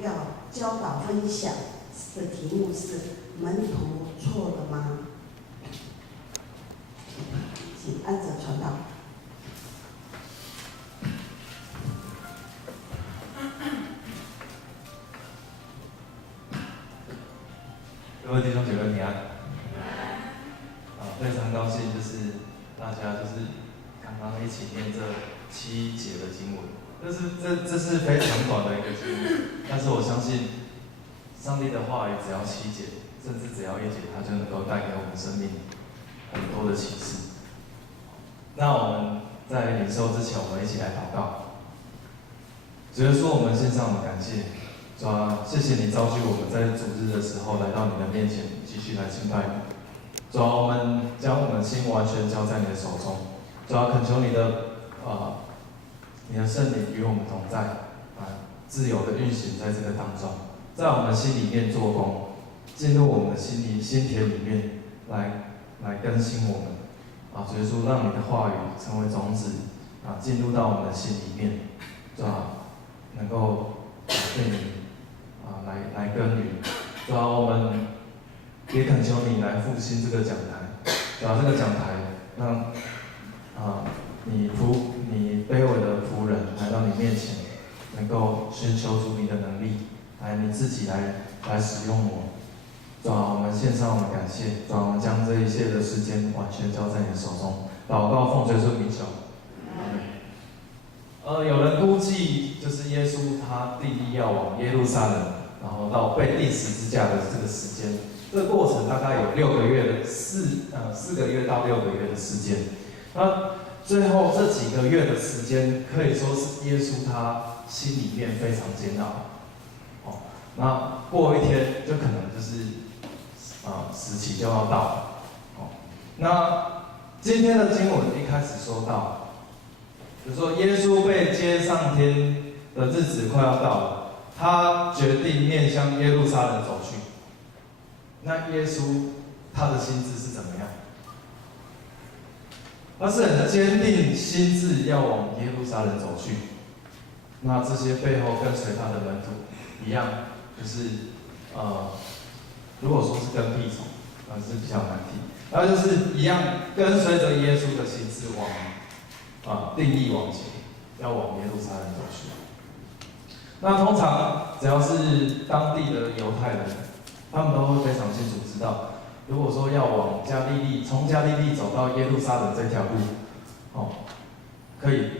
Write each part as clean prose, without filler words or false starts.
要教导分享的题目是门徒错了吗？请安者传道。各位弟兄姐妹平安。非常高兴，就是大家就是刚刚一起念这7节的经文。这是非常短的一个经文，但是我相信上帝的话语只要7节，甚至只要1节，它就能够带给我们生命很多的启示。那我们在领受之前，我们一起来祷告。主耶稣，我们献上我们感谢。主啊，谢谢你召集我们在主日的时候来到你的面前，继续来敬拜你。主啊，我们将我们心完全交在你的手中。主啊，恳求你的圣灵与我们同在，自由的运行在这个当中，在我们心里面做工，进入我们的心田里面来更新我们。主耶稣，让你的话语成为种子，进入到我们的心里面，主啊，能够被你来耕耘。主啊，我们也恳求你来复兴这个讲台，主啊，这个讲台让你卑微的仆人来到你面前，能够寻求主你的能力，你自己来使用我。主啊，我们献上我们感谢，主啊，我们将这一切的时间完全交在你的手中。祷告奉耶稣名求。有人估计就是耶稣他定义要往耶路撒冷，然后到被钉十字架的这个时间，这个过程大概有4个月到6个月的时间。那最后这几个月的时间，可以说是耶稣他心里面非常煎熬。那过一天就可能就是时期就要到了。那今天的经文一开始说到。就说耶稣被接上天的日子快要到了，他决定面向耶路撒冷走去。那耶稣他的心志是怎么样？他是很坚定心志要往耶路撒冷走去。那这些背后跟随他的门徒一样，就是如果说是跟屁虫，是比较难听，那就是一样跟随着耶稣的心志定义往前，要往耶路撒冷走去。那通常只要是当地的犹太人，他们都会非常清楚知道，如果说要往从加利利走到耶路撒冷这条路，可以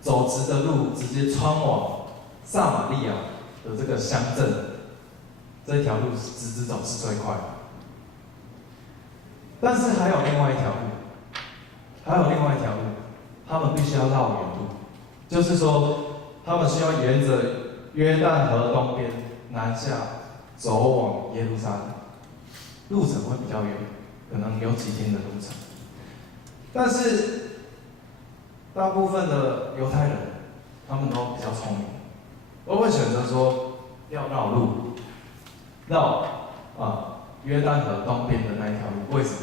走直的路，直接穿往撒玛利亚的这个乡镇，这条路直走是最快的。但是还有另外一条路，他们必须要绕远路，就是说，他们需要沿着约旦河东边南下走往耶路撒冷，路程会比较远，可能有几天的路程。但是，大部分的犹太人，他们都比较聪明，都会选择说要绕路，绕约旦河东边的那一条路。为什么？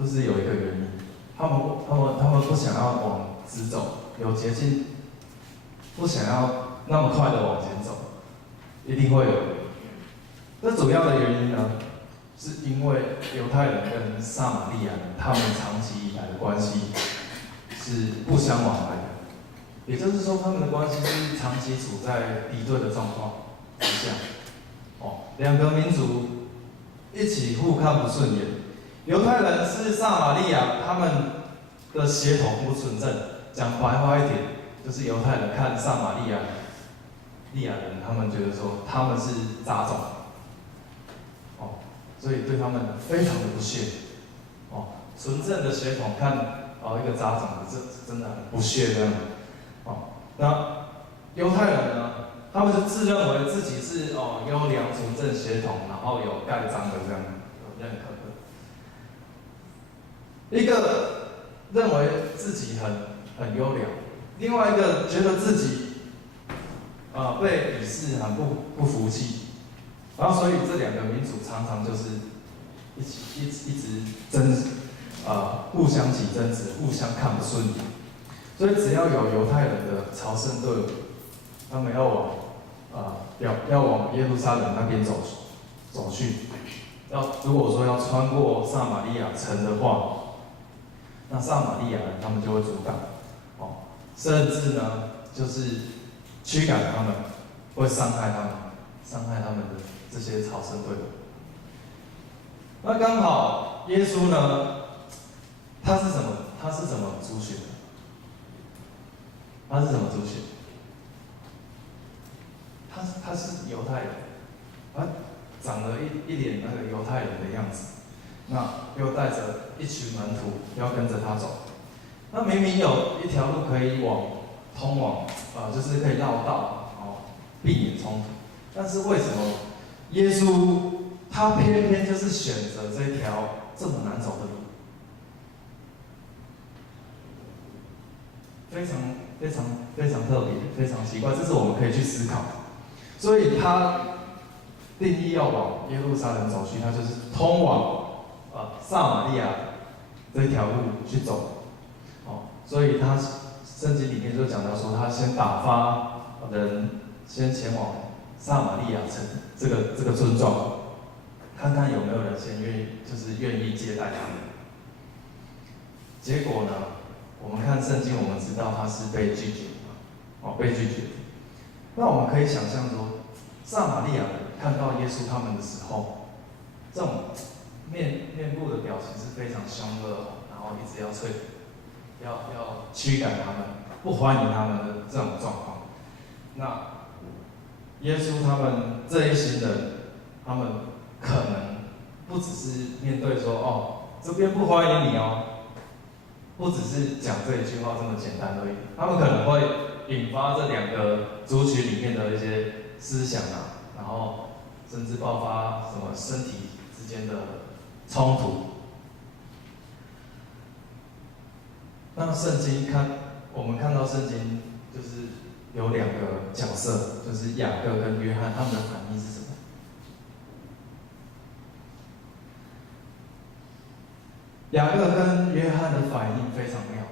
这是有一个原因。他们不想要往直走，有捷径，不想要那么快的往前走，一定会有。这主要的原因呢，是因为犹太人跟撒玛利亚人他们长期以来的关系是不相往来的，也就是说，他们的关系是长期处在敌对的状况之下。两个民族一起互看不顺眼。犹太人是撒玛利亚，他们的血统不纯正。讲白话一点，就是犹太人看撒玛利亚人，他们觉得说他们是杂种，所以对他们非常的不屑。纯正的血统看一个杂种，这真的很不屑这样。那犹太人呢，他们就自认为自己是优良纯正血统，然后有盖章的这样有认可的。一个认为自己很优良，另外一个觉得自己被鄙视，很不服气，然后所以这两个民族常常就是一直互相起争执，互相看不顺眼。所以只要有犹太人的朝圣队伍，他们要往耶路撒冷那边走去。如果说要穿过撒玛利亚城的话，那撒玛利亚人他们就会阻挡，甚至呢就是驱赶他们，会伤害他们的这些朝圣队伍。那刚好耶稣呢，他是怎么族群的？他是什么族群？他是犹太人，他长了一脸那个犹太人的样子，那又带着一群门徒要跟着他走。那明明有一条路可以通往就是可以绕道，避免冲突，但是为什么耶稣他偏偏就是选择这条这么难走的路？非常特别，非常奇怪，这是我们可以去思考的。所以他定义要往耶路撒冷走去，他就是通往撒玛利亚这条路去走。所以他圣经里面就讲到说，他先打发人先前往撒玛利亚城这个村庄，看看有没有人先愿意接待他们。结果呢？我们看圣经，我们知道他是被拒绝的，被拒绝的。那我们可以想象说，撒玛利亚人看到耶稣他们的时候，这种面部的表情是非常凶恶，然后一直要驱赶他们，不欢迎他们的这种状况。那耶稣他们这一行人，他们可能不只是面对说，这边不欢迎你哦。不只是讲这一句话这么简单而已，他们可能会引发这两个族群里面的一些思想然后甚至爆发什么身体之间的冲突。那我们看到圣经就是有两个角色，就是雅各跟约翰，他们的反应是什么？雅各跟约翰的反应非常妙，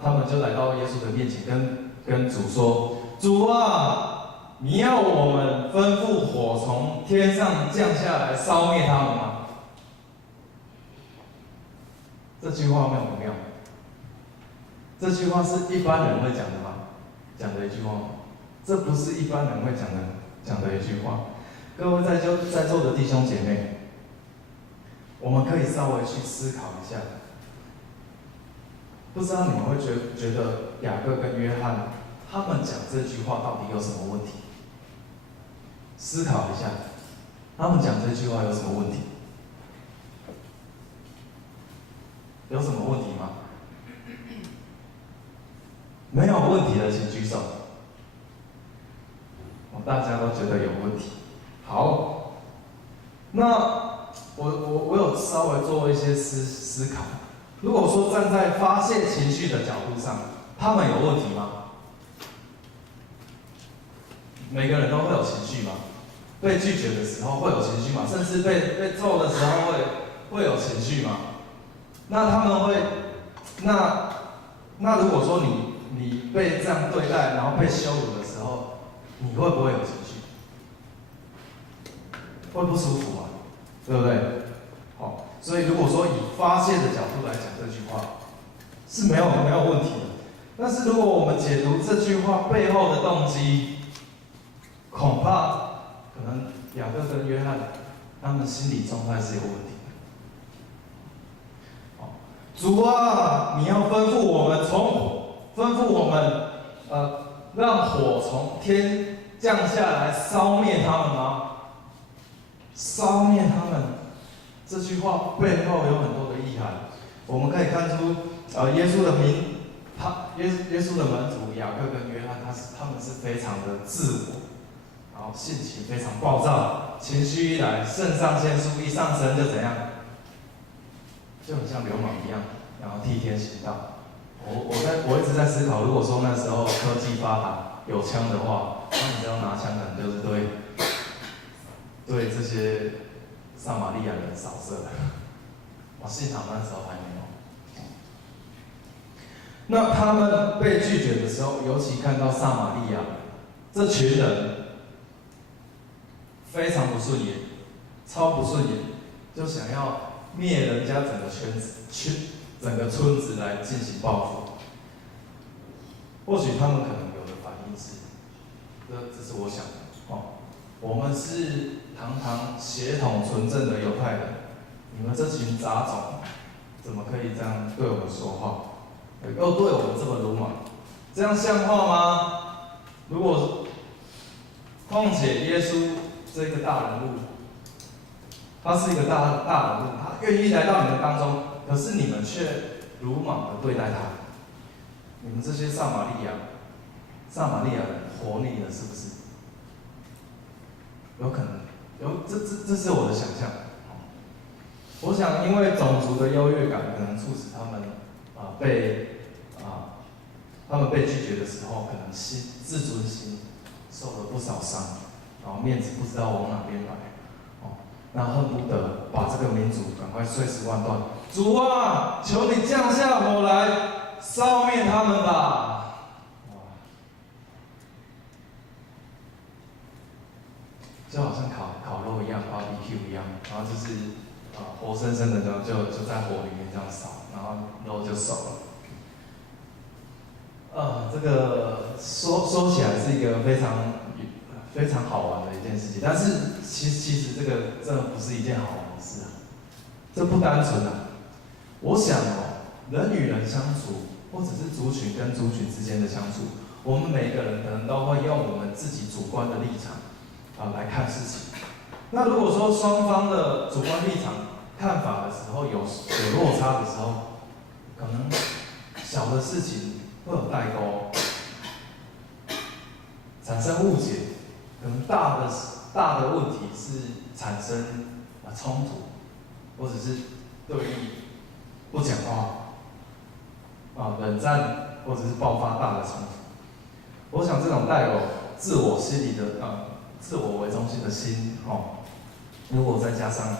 他们就来到耶稣的面前，跟主说：“主啊，你要我们吩咐火从天上降下来烧灭他们吗？”这句话妙不妙？这句话是一般人会讲的吗？讲的一句话吗？这不是一般人会讲的一句话。各位在座的弟兄姐妹，我们可以稍微去思考一下，不知道你们会觉得雅各跟约翰他们讲这句话到底有什么问题？思考一下，他们讲这句话有什么问题？有什么问题吗？没有问题的请举手。大家都觉得有问题。好，那我有稍微做一些思考。如果说站在发泄情绪的角度上，他们有问题吗？每个人都会有情绪嘛，被拒绝的时候会有情绪嘛，甚至被揍的时候会有情绪嘛。那他们会，那如果说你被这样对待，然后被羞辱的时候，你会不会有情绪？会不舒服嘛，对不对？好，所以如果说以发泄的角度来讲这句话，是没有问题的。但是如果我们解读这句话背后的动机，恐怕可能雅各跟约翰他们心理状态是有问题的。主啊，你要吩咐我们让火从天降下来烧灭他们吗？烧灭他们，这句话背后有很多的意涵。我们可以看出，耶稣的门徒雅各跟约翰，他们是非常的自我，然后性情非常暴躁，情绪一来，肾上腺素一上升就怎样，就很像流氓一样，然后替天行道。我一直在思考，如果说那时候科技发达，有枪的话，他们只要拿枪，可能就是对这些撒玛利亚人扫射。幸好那时候还没有。那他们被拒绝的时候，尤其看到撒玛利亚这群人非常不顺眼，超不顺眼，就想要灭人家整个圈子、整个村子来进行报复。或许他们可能有的反应是，这是我想的哦，我们是堂堂血统纯正的犹太人，你们这群杂种怎么可以这样对我们说话？又对我们这么鲁莽，这样像话吗？如果况且耶稣这个大人物，他是一个大人物，他愿意来到你们当中，可是你们却鲁莽的对待他。你们这些撒玛利亚人活腻了是不是？有可能，这是我的想象。我想，因为种族的优越感，可能促使他们他们被拒绝的时候，可能自尊心受了不少伤，然后面子不知道往哪边来，那恨不得把这个民族赶快碎尸万段。主啊，求你降下火来，烧灭他们吧！就好像烤肉一样 ，barbecue 一样，然后就是活生生的就在火里面这样烧，然后肉就熟了。这个说起来是一个非常好玩的一件事情，但是其实这个真的不是一件好玩的事啊，这不单纯啊。我想人与人相处，或者是族群跟族群之间的相处，我们每个人可能都会用我们自己主观的立场来看事情。那如果说双方的主观立场看法的时候有落差的时候，可能小的事情会有代沟，产生误解，可能大的问题是产生冲突，或者是对立，不讲话，冷战，或者是爆发大的冲突。我想这种带有自我心理的自我为中心的心，如果再加上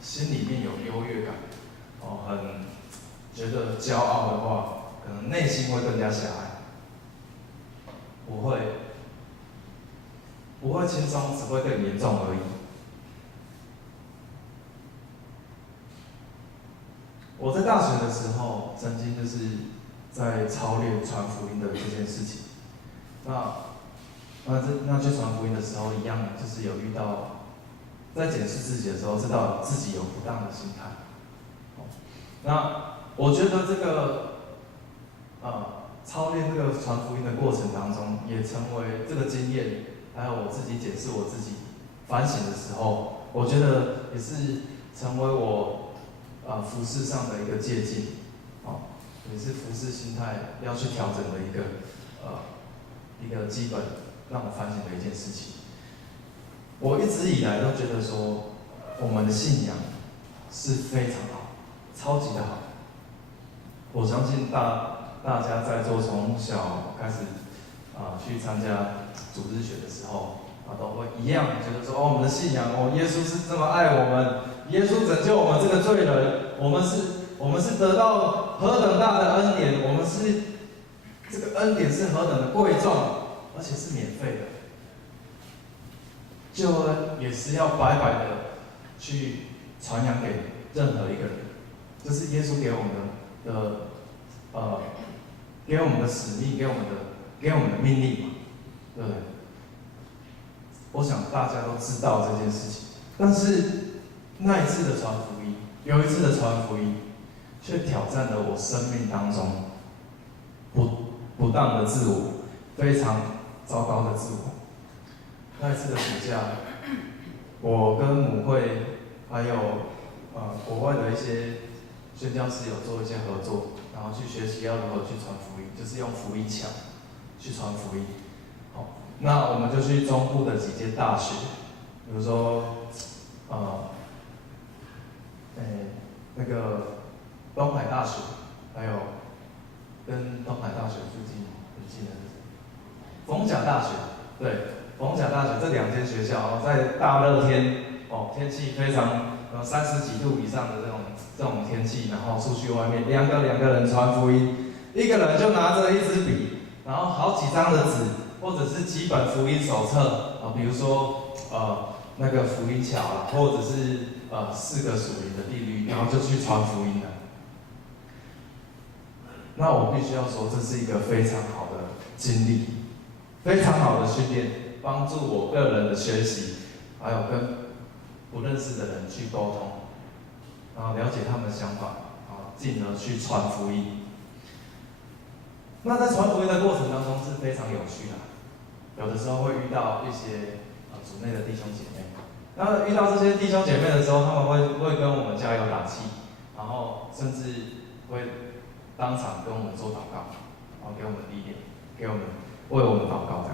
心里面有优越感，很觉得骄傲的话，可能内心会更加狭隘，不会轻松，只会更严重而已。我在大学的时候，曾经就是在操练传福音的这件事情。那去传福音的时候，一样就是有遇到，在检视自己的时候，知道自己有不当的心态。那我觉得这个操练这个传福音的过程当中，也成为这个经验，还有我自己检视我自己反省的时候，我觉得也是成为我服事上的一个借鉴，也是服事心态要去调整的一个基本让我反省的一件事情。我一直以来都觉得说，我们的信仰是非常好，超级的好。我相信大家在座从小开始去参加主日学的时候都会一样觉得说，我们的信仰耶稣是这么爱我们，耶稣拯救我们这个罪人，我们是得到何等大的恩典，我们是这个恩典是何等的贵重，而且是免费的。救恩也是要白白的去传扬给任何一个人，这是耶稣给我们给我们的使命，给我们的命令嘛，对不对？我想大家都知道这件事情，但是那一次的传福音，有一次的传福音，却挑战了我生命当中不当的自我，非常糟糕的自我。那一次的暑假，我跟母会还有国外的一些宣教师有做一些合作，然后去学习要如何去传福音，就是用福音墙去传福音。那我们就去中部的几间大学，比如说那个东海大学，还有跟东海大学附近很近的逢甲大学，对。逢甲大学这两间学校在大热天天气非常30几度以上的这种天气，然后出去外面两个人传福音，一个人就拿着一支笔，然后好几张的纸，或者是几本福音手册啊，比如说那个福音桥啦，或者是4个属灵的定律，然后就去传福音了。那我必须要说，这是一个非常好的经历，非常好的训练，帮助我个人的学习，还有跟不认识的人去沟通，然后了解他们的想法，进而去传福音。那在传福音的过程当中是非常有趣的，有的时候会遇到一些主内的弟兄姐妹，然后遇到这些弟兄姐妹的时候，他们会跟我们加油打气，然后甚至会当场跟我们做祷告，然后给我们力量，给我们为我们祷告的。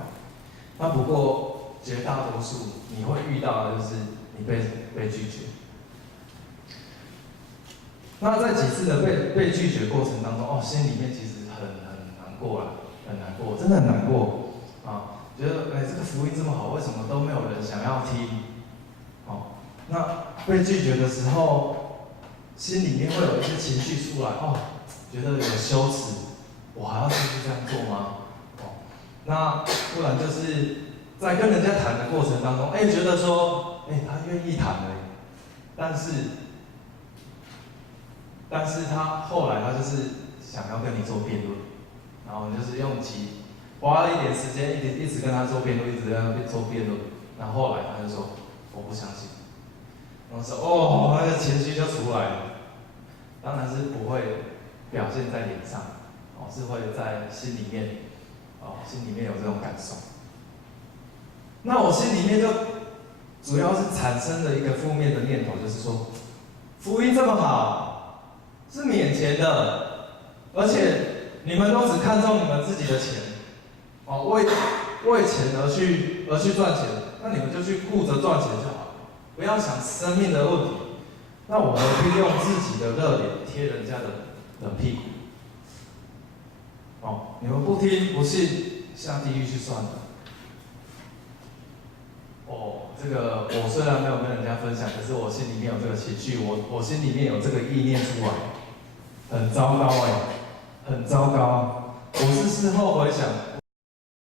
那不过绝大多数你会遇到的就是你被拒绝。那在几次的被拒绝过程当中，心里面其实很难过啦，很难过，真的很难过啊！觉得这个福音这么好，为什么都没有人想要听？那被拒绝的时候，心里面会有一些情绪出来，觉得有羞耻，我还要继续这样做吗？那不然就是在跟人家谈的过程当中，觉得说，他愿意谈而已，但是他后来他就是想要跟你做辩论，然后你就是花了一点时间，一直跟他做辩论，一直跟他做辩论，然后后来他就说我不相信，然后说那个情绪就出来了，当然是不会表现在脸上，是会在心里面，心里面有这种感受。那我心里面就主要是产生了一个负面的念头，就是说福音这么好，是免钱的，而且你们都只看重你们自己的钱，为钱而去赚钱，那你们就去顾着赚钱就好，不要想生命的问题。那我们可以用自己的热脸贴人家的冷屁股。你们不听不信，下地狱去算了。这个我虽然没有跟人家分享，可是我心里面有这个情绪，我心里面有这个意念出来，很糟糕很糟糕。我是事后回想，